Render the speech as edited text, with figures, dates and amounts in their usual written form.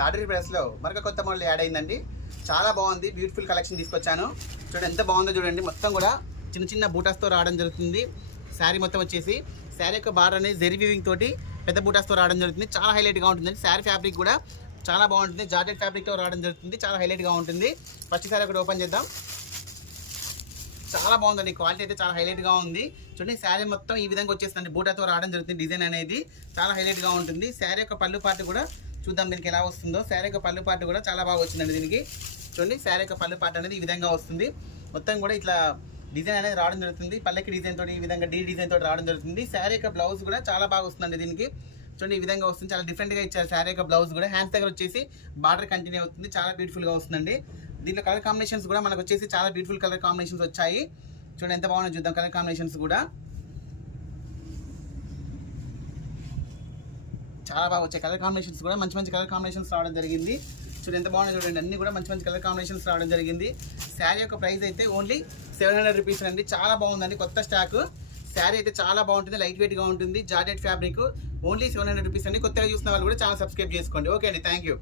తాటరి ప్రెస్లో మరొక కొత్త మోడల్ యాడ్ అయిందండి. చాలా బాగుంది, బ్యూటిఫుల్ కలెక్షన్ తీసుకొచ్చాను. చూడండి ఎంత బాగుందో చూడండి. మొత్తం కూడా చిన్న చిన్న బూటాస్తో రావడం జరుగుతుంది. శారీ మొత్తం వచ్చేసి శారీ యొక్క బార్డర్ అనేది జెరీ వీవింగ్ తోటి పెద్ద బూటాస్తో రావడం జరుగుతుంది. చాలా హైలైట్గా ఉంటుందండి. శారీ ఫ్యాబ్రిక్ కూడా చాలా బాగుంటుంది. జార్జెట్ ఫ్యాబ్రిక్తో రావడం జరుగుతుంది. చాలా హైలైట్గా ఉంటుంది. ఫస్ట్ శారీ ఒకటి ఓపెన్ చేద్దాం. చాలా బాగుందండి, క్వాలిటీ అయితే చాలా హైలైట్గా ఉంది. చూడండి శారీ మొత్తం ఈ విధంగా వచ్చేస్తుంది, బూటాతో రావడం జరుగుతుంది. డిజైన్ అనేది చాలా హైలైట్గా ఉంటుంది. శారీ యొక్క పళ్ళు పార్ట్ కూడా చూద్దాం దీనికి ఎలా వస్తుందో. శారీ యొక్క పళ్ళు పార్ట్ కూడా చాలా బాగా వచ్చిందండి దీనికి. చూడండి శారీ యొక్క పళ్ళు పార్ట్ అనేది ఈ విధంగా వస్తుంది. మొత్తం కూడా ఇట్లా డిజైన్ అనేది రావడం జరుగుతుంది. పల్లకి డిజైన్ తోటి ఈ విధంగా డీ డిజైన్ తోటి రావడం జరుగుతుంది. శారీ యొక్క బ్లౌజ్ కూడా చాలా బాగా వస్తుందండి దీనికి. చూడండి ఈ విధంగా వస్తుంది, చాలా డిఫరెంట్గా ఇచ్చారు. శారీ యొక్క బ్లౌజ్ కూడా హ్యాండ్స్ దగ్గర వచ్చేసి బార్డర్ కంటిన్యూ అవుతుంది. చాలా బ్యూటిఫుల్గా వస్తుందండి. దీంట్లో కలర్ కాంబినేషన్స్ కూడా మనకు వచ్చేసి చాలా బ్యూటిఫుల్ కలర్ కాంబినేషన్స్ వచ్చాయి. చూడండి ఎంత బాగుందో చూద్దాం. కలర్ కాంబినేషన్స్ కూడా చాలా బాగా వచ్చాయి. కలర్ కాంబినేషన్స్ కూడా మంచి మంచి కలర్ కాంబినేషన్స్ రావడం జరిగింది. చూడండి ఎంత బాగుందో చూడండి. అన్ని కూడా మంచి మంచి కలర్ కాంబినేషన్స్ రావడం జరిగింది. శారీ యొక్క ప్రైస్ అయితే ఓన్లీ 700 రూపీస్ అండి. చాలా బాగుందండి, కొత్త స్టాక్. శారీ అయితే చాలా బాగుంటుంది, లైట్ వెయిట్గా ఉంటుంది. జార్జెట్ ఫ్యాబ్రిక్ ఓన్లీ 700 రూపీస్ అండి. కొత్తగా చూసిన వాళ్ళు కూడా చాలా సబ్స్క్రైబ్ చేసుకోండి. ఓకే అండి, థ్యాంక్ యూ.